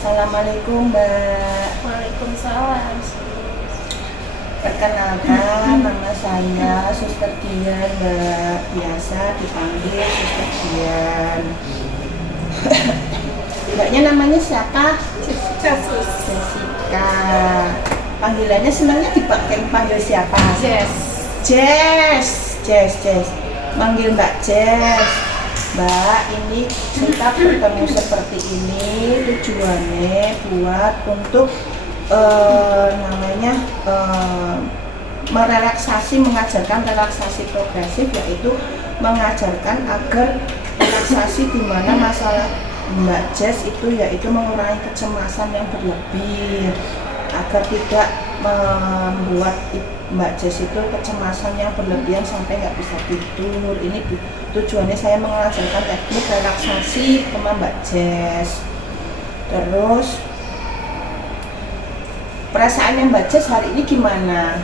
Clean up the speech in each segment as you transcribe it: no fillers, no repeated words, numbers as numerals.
Assalamualaikum Mbak. Waalaikumsalam. Perkenalkan, nama saya Suster Dian Mbak. Biasa dipanggil Suster Dian. Mbaknya namanya siapa? Jessica. Panggilannya senangnya dipanggil siapa? Jess. Manggil Mbak Jess. Mbak, ini kita bertemu seperti ini tujuannya buat untuk mengajarkan relaksasi progresif, yaitu mengajarkan agar relaksasi di mana masalah Mbak Jess itu yaitu mengurangi kecemasan yang berlebih agar tidak membuat Mbak Jess itu kecemasan yang berlebihan sampai nggak bisa tidur. Ini tujuannya saya mengajarkan teknik relaksasi ke Mbak Jess. Terus perasaannya Mbak Jess hari ini gimana?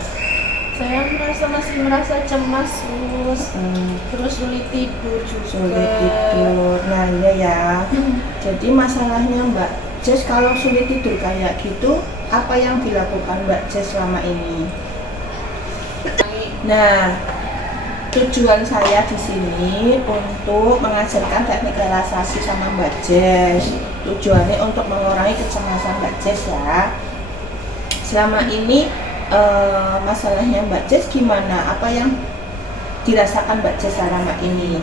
Saya masih merasa cemas, terus sulit tidur juga. Sulit tidur. Nah, iya ya. Jadi masalahnya Mbak Jess kalau sulit tidur kayak gitu, apa yang dilakukan Mbak Jess selama ini? Nah, tujuan saya di sini untuk mengajarkan teknik relaksasi sama Mbak Jess. Tujuannya untuk mengurangi kecemasan Mbak Jess ya. Selama ini masalahnya Mbak Jess gimana? Apa yang dirasakan Mbak Jess selama ini?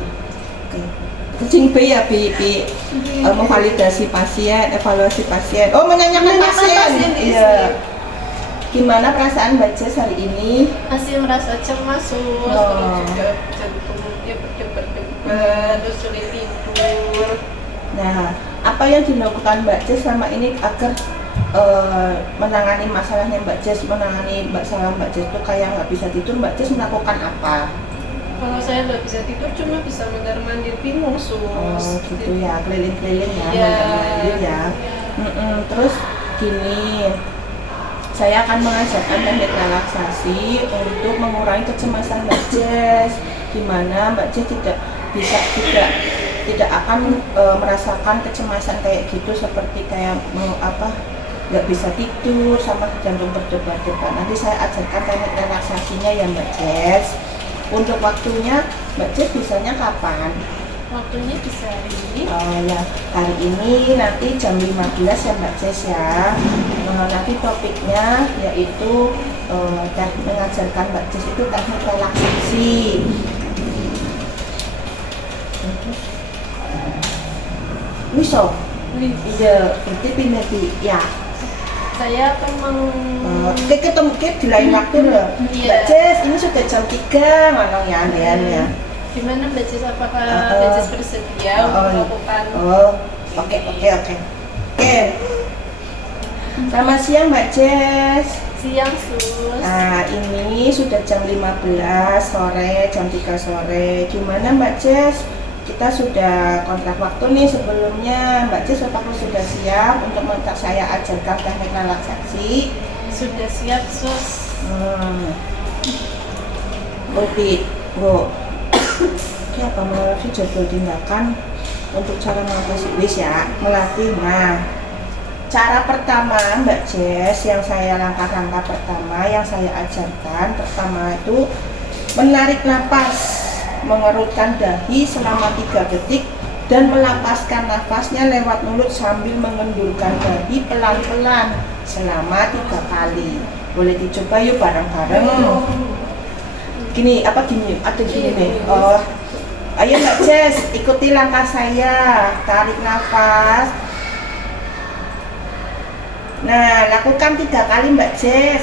Kucing B ya, memvalidasi pasien, evaluasi pasien. Oh, menanyakan pasien. Iya. Gimana perasaan Mbak Jess hari ini? Masih merasa cemas, terus juga jantungnya berdebar-debar, terus sulit tidur. Nah, apa yang dilakukan Mbak Jess selama ini agar menangani masalahnya Mbak Jess, menangani masalah Mbak Jess itu kayak nggak bisa tidur? Mbak Jess melakukan apa? Kalau saya nggak bisa tidur, cuma bisa mondar-mandir bingung, Oh gitu ya, keliling-keliling ya, ya. mondar-mandir ya. Terus gini, saya akan mengajarkan teknik relaksasi untuk mengurangi kecemasan Mbak Jess, dimana Mbak Jess tidak akan merasakan kecemasan kayak gitu, seperti kayak nggak bisa tidur sama jantung berdebar-debar. Nanti saya ajarkan teknik relaksasinya ya Mbak Jess. Untuk waktunya Mbak Jess bisanya kapan? Waktunya bisa hari ini. Oh ya, hari ini nanti jam 15 ya Mbak Jess ya. Nanti topiknya yaitu mengajarkan Mbak Jess itu teknik relaksasi. Wiso? Iya, itu pindah ya. Saya memang Ketemu di lain waktu loh. Mbak Jess, ini sudah jam 3 ngomong ya, ya. Gimana Mbak Jess, apakah Mbak Jess bersedia untuk melakukan? Oke. Selamat siang Mbak Jess. Siang, Sus. Nah, ini sudah jam 15 sore, jam 3 sore. Gimana Mbak Jess? Kita sudah kontrak waktu nih sebelumnya. Mbak Jess apakah sudah siap untuk saya ajarkan teknik relaksasi? Sudah siap, Sus. Bu. Siapa melatih jadwal tindakan untuk cara mengatasi melatih. Nah, cara pertama Mbak Jess, langkah-langkah pertama yang saya ajarkan, pertama itu menarik napas, mengerutkan dahi selama 3 detik dan melepaskan nafasnya lewat mulut sambil mengendurkan dahi pelan-pelan selama 3 kali. Boleh dicoba yuk bareng-bareng. Gini nih. Ayo Mbak Jess, ikuti langkah saya. Tarik nafas. Nah, lakukan 3 kali Mbak Jess.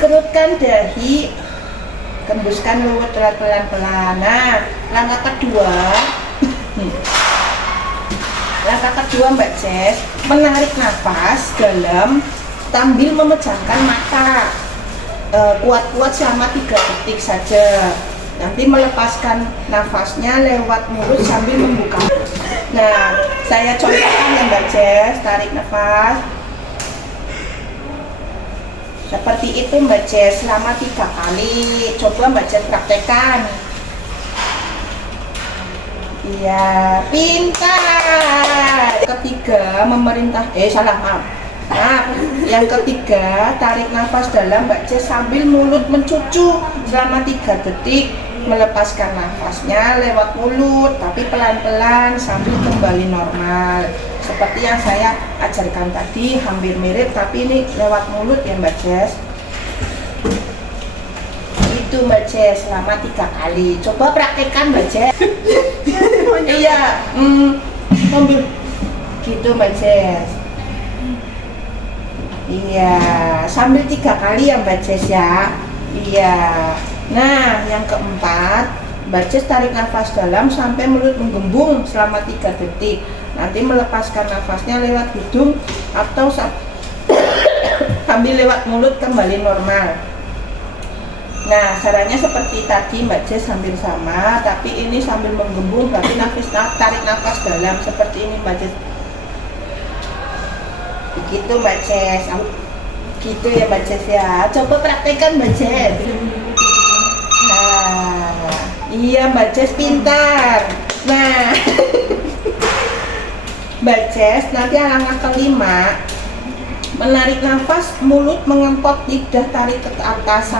Kerutkan dahi, kembuskan mulut pelan-pelan. Nah, langkah kedua Mbak Jess, menarik nafas dalam sambil memejamkan mata. Kuat-kuat selama 3 detik saja. Nanti melepaskan nafasnya lewat mulut sambil membuka. Nah, saya contohkan ya Mbak Jess, tarik nafas. Seperti itu Mbak Jess selama 3 kali. Coba Mbak Jess praktekkan. Iya, pintar. Ketiga, maaf. Nah, yang ketiga, tarik nafas dalam Mbak Jess sambil mulut mencucu selama 3 detik. Melepaskan nafasnya lewat mulut, tapi pelan-pelan sambil kembali normal. Seperti yang saya ajarkan tadi, hampir mirip, tapi ini lewat mulut ya Mbak Jess. Itu Mbak Jess, selama 3 kali. Coba praktekkan Mbak Jess. Iya, ambil gitu Mbak Jess. Iya, sambil 3 kali ya Mbak Jess ya. Iya. Nah, yang keempat, Mbak Jess tarik nafas dalam sampai mulut menggembung selama 3 detik. Nanti melepaskan nafasnya lewat hidung atau sambil lewat mulut kembali normal. Nah, caranya seperti tadi Mbak Jess hampir sama, tapi ini sambil menggembung, berarti tarik nafas dalam seperti ini Mbak Jess. Begitu Mbak Jess. Gitu ya Mbak Jess ya. Coba praktekkan Mbak Jess. Nah, iya Mbak Jess pintar. Nah, Mbak Jess nanti langkah kelima, menarik nafas, mulut mengentot lidah, tarik ke atas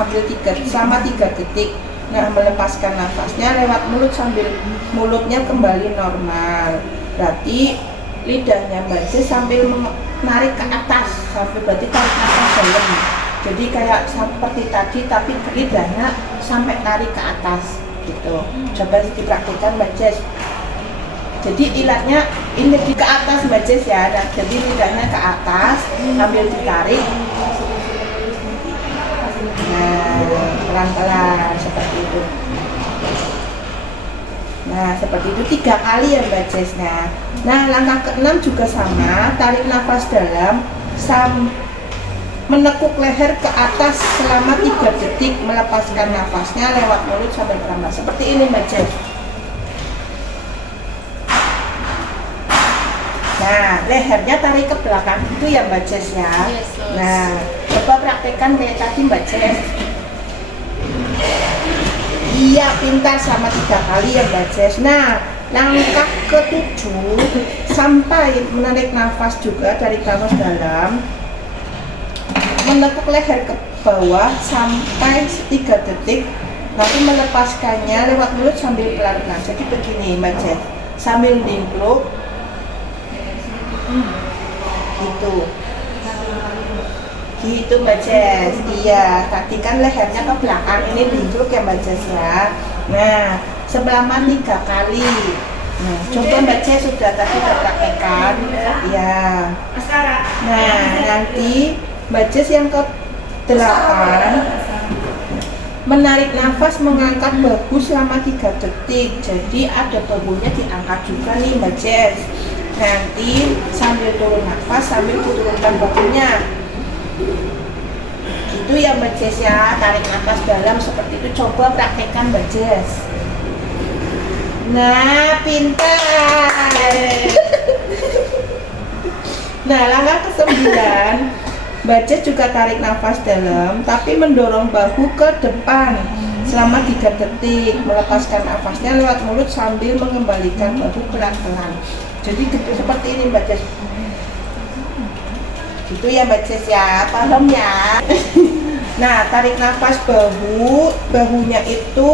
selama 3 detik. Nah, melepaskan nafasnya lewat mulut sambil mulutnya kembali normal. Berarti lidahnya Mbak Jess sambil menarik ke atas, sampai berarti tarik nafas dalam. Jadi kayak seperti tadi, tapi lidahnya sampai tarik ke atas gitu. Coba dipraktikkan Mbak Jess. Jadi ilatnya ini ke atas Mbak Jess ya. Nah, jadi lidahnya ke atas sambil ditarik. Nah, pelan-pelan seperti itu. Nah, seperti itu 3 kali ya Mbak Jess. Nah, langkah ke-6 juga sama, tarik nafas dalam menekuk leher ke atas selama 3 detik, melepaskan nafasnya lewat mulut sambil pelan-pelan. Seperti ini Mbak Jess. Nah, lehernya tarik ke belakang itu ya Mbak Jess ya. Nah, coba praktekkan kayak tadi Mbak Jess. Iya, pintar sama 3 kali ya Mbak Jess. Nah, langkah ke-7 sampai menarik nafas juga dari nafas dalam, menekuk leher ke bawah sampai 3 detik, nanti melepaskannya lewat mulut sambil pelan-pelan. Jadi begini Mbak Jess, sambil nimpluk gitu Mbak Jess. Iya, tadi kan lehernya ke belakang, ini nimpluk ya Mbak Jess ya. Nah, selama 3 kali. Nah, coba Mbak Jess sudah praktekkan ya. Nah, nanti Mbak Jess yang ke-8, menarik nafas mengangkat bahu selama 3 detik. Jadi ada bahunya diangkat juga nih Mbak Jess. Nanti sambil turun nafas, sambil diturunkan bahunya. Gitu ya Mbak Jess ya, tarik nafas dalam seperti itu. Coba praktekkan Mbak Jess. Nah, pintar. Nah, langkah ke-9, Mbak Jess juga tarik nafas dalam, tapi mendorong bahu ke depan selama 3 detik, melepaskan nafasnya lewat mulut sambil mengembalikan bahu pelan-pelan. Jadi gitu, seperti ini Mbak Jess. Gitu ya Mbak Jess ya, paham ya? Nah, tarik nafas bahunya itu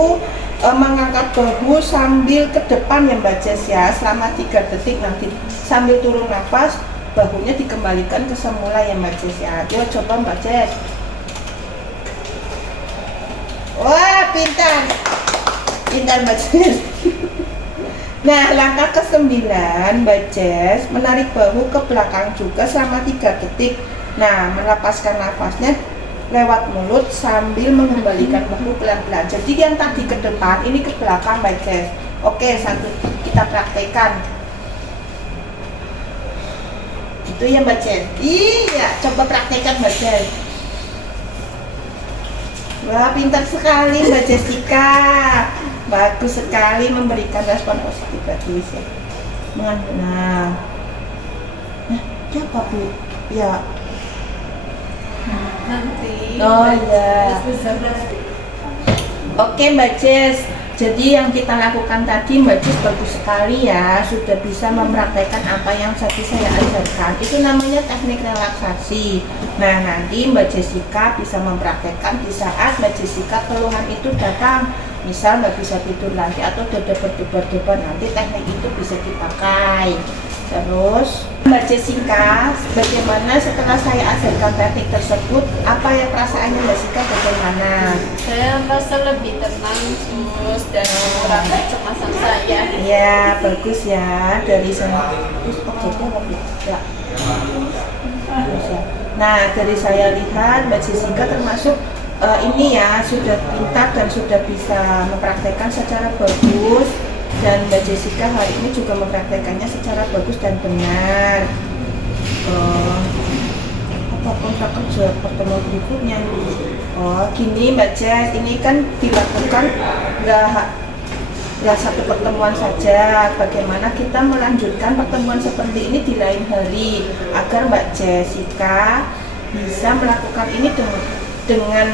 mengangkat bahu sambil ke depan ya Mbak Jess ya, selama 3 detik. Nanti sambil turun nafas, bahunya dikembalikan ke semula ya Mbak Jess ya. Coba Mbak Jess. Wah, pintar Mbak Jess. Nah, langkah ke-9 Mbak Jess, menarik bahu ke belakang juga selama 3 detik. Nah, melepaskan nafasnya lewat mulut sambil mengembalikan bahu pelan-pelan. Jadi yang tadi ke depan, ini ke belakang Mbak Jess. Oke, satu kita praktekkan. Itu ya Mbak Jess. Iya, coba praktekkan Mbak Jess. Wah, pintar sekali Mbak Jessica. Bagus sekali memberikan respon positif bagi ya. Nah, apa Bu? Ya. Nanti. Oh iya. Oke Mbak Jess, Jadi yang kita lakukan tadi Mbak Jess bagus sekali ya, sudah bisa mempraktekkan apa yang tadi saya ajarkan. Itu namanya teknik relaksasi. Nah nanti Mbak Jessica bisa mempraktekkan di saat Mbak Jessica keluhan itu datang. Misal nggak bisa tidur lagi atau dada berdebar-debar, nanti teknik itu bisa dipakai. Terus Mbak Jessica, bagaimana setelah saya ajarkan teknik tersebut? Apa yang perasaannya Mbak Jessica bagaimana? Saya merasa lebih tenang terus dan mengurangi kecemasan saya. Ya bagus ya, dari saya. Terus objeknya lebih ya. Bagus ya. Nah dari saya lihat Mbak Jessica termasuk ini ya sudah pintar dan sudah bisa mempraktekkan secara bagus, dan Mbak Jessica hari ini juga mempraktekannya secara bagus dan benar. Apa kontrak kerja pertemuan berikutnya? Oh gini Mbak Jess, ini kan dilakukan nggak satu pertemuan saja. Bagaimana kita melanjutkan pertemuan seperti ini di lain hari agar Mbak Jessica bisa melakukan ini dengan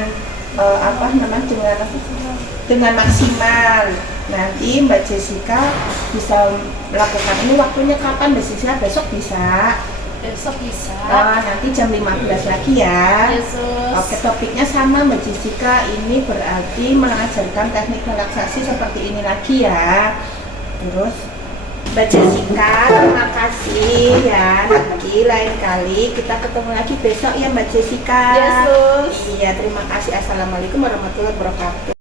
dengan maksimal. Nanti Mbak Jessica bisa melakukan ini, waktunya kapan Mbak Jessica? Besok bisa? Besok bisa. Nanti jam 15 lagi ya. Yesus. Oke, topiknya sama Mbak Jessica, ini berarti mengajarkan teknik relaksasi seperti ini lagi ya. Terus Mbak Jessica, terima kasih ya. Nanti lain kali kita ketemu lagi besok ya Mbak Jessica. Yesus. Iya, terima kasih. Assalamualaikum warahmatullahi wabarakatuh.